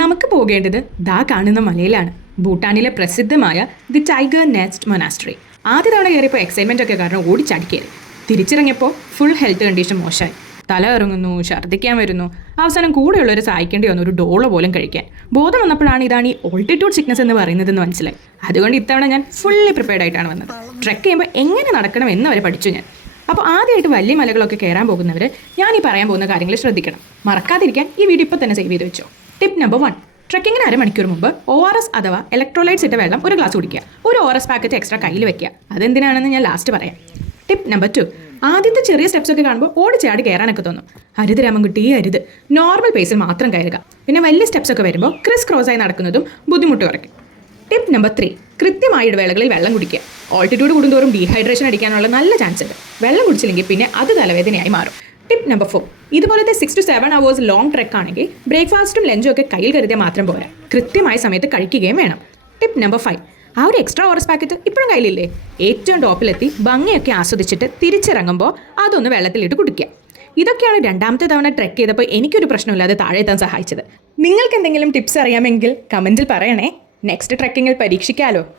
നമുക്ക് പോകേണ്ടത് ദാ കാണുന്ന മലയിലാണ്. ഭൂട്ടാനിലെ പ്രസിദ്ധമായ ദി ടൈഗർ നെസ്റ്റ് മൊനാസ്ട്രി. ആദ്യ തവണ കയറിയപ്പോൾ എക്സൈറ്റ്മെൻ്റ് ഒക്കെ കാരണം ഓടിച്ചാടിക്കയറി. തിരിച്ചിറങ്ങിയപ്പോൾ ഫുൾ ഹെൽത്ത് കണ്ടീഷൻ മോശമായി. തല ഇറങ്ങുന്നു, ഛർദ്ദിക്കാൻ വരുന്നു. അവസാനം കൂടെയുള്ളവർ സഹായിക്കേണ്ടി വന്നു ഒരു ഡോളോ പോലും കഴിക്കാൻ. ബോധം വന്നപ്പോഴാണ് ഇതാണ് ഈ ഓൾട്ടിറ്റ്യൂഡ് സിക്നസ് എന്ന് പറയുന്നതെന്ന് മനസ്സിലായി. അതുകൊണ്ട് ഇത്തവണ ഞാൻ ഫുള്ളി പ്രിപ്പയർഡ് ആയിട്ടാണ് വന്നത്. ട്രെക്ക് ചെയ്യുമ്പോൾ എങ്ങനെ നടക്കണം എന്ന് വരെ പഠിച്ചു ഞാൻ. അപ്പോൾ ആദ്യമായിട്ട് വലിയ മലകളൊക്കെ കയറാൻ പോകുന്നവർ ഞാൻ ഈ പറയാൻ പോകുന്ന കാര്യങ്ങൾ ശ്രദ്ധിക്കണം. മറക്കാതിരിക്കാൻ ഈ വീഡിയോ ഇപ്പോൾ തന്നെ സേവ് ചെയ്ത് വെച്ചോ. Tip number 1. ട്രെക്കിങ്ങിന് അരമണിക്കൂർ മുമ്പ് ORS അഥവാ ഇലക്ട്രോലൈറ്റ്സ് ഇട്ട വെള്ളം ഒരു ഗ്ലാസ് കുടിക്കുക. ഒരു ORS പാക്കറ്റ് എക്സ്ട്രാ കയ്യിൽ വെക്കുക. അതെന്തിനാണെന്ന് ഞാൻ ലാസ്റ്റ് പറയാം. Tip number 2. ആദ്യത്തെ ചെറിയ സ്റ്റെപ്സ് ഒക്കെ കാണുമ്പോൾ ഓടിച്ചാടി കയറാനൊക്കെ തോന്നും. അരുത് രാമൻകുട്ടി, അരുത്. നോർമൽ പേസിൽ മാത്രം കയറുക. പിന്നെ വലിയ സ്റ്റെപ്സ് ഒക്കെ വരുമ്പോൾ ക്രിസ് ക്രോസായി നടക്കുന്നതും ബുദ്ധിമുട്ട് കുറയ്ക്കും. Tip number 3. കൃത്യമായ ഇടവേളകളിൽ വെള്ളം കുടിക്കുക. ഓൾട്ടിറ്റ്യൂഡ് കൂടുന്തോറും ഡീഹൈഡ്രേഷൻ അടിക്കാനുള്ള നല്ല ചാൻസ് ഉണ്ട്. വെള്ളം കുടിച്ചില്ലെങ്കിൽ പിന്നെ അത് തലവേദനയായി മാറും. Tip number 4. ഇതുപോലത്തെ 6 to 7 hours ലോങ് ട്രെക്ക് ആണെങ്കിൽ ബ്രേക്ക്ഫാസ്റ്റും ലഞ്ചും ഒക്കെ കയ്യിൽ കരുതിയാൽ മാത്രം പോരാ, കൃത്യമായ സമയത്ത് കഴിക്കുകയും വേണം. Tip number 5. ആ ഒരു എക്സ്ട്രാ ORS പാക്കറ്റ് ഇപ്പോഴും കയ്യിലില്ലേ? ഏറ്റവും ടോപ്പിലെത്തി ഭംഗിയൊക്കെ ആസ്വദിച്ചിട്ട് തിരിച്ചിറങ്ങുമ്പോൾ അതൊന്ന് വെള്ളത്തിലിട്ട് കുടിക്കുക. ഇതൊക്കെയാണ് രണ്ടാമത്തെ തവണ ട്രെക്ക് ചെയ്തപ്പോൾ എനിക്കൊരു പ്രശ്നമില്ലാതെ താഴെ എത്താൻ സഹായിച്ചത്. നിങ്ങൾക്ക് എന്തെങ്കിലും ടിപ്സ് അറിയാമെങ്കിൽ കമൻറ്റിൽ പറയണേ. നെക്സ്റ്റ് ട്രെക്കിങ്ങിൽ പരീക്ഷിക്കാമല്ലോ.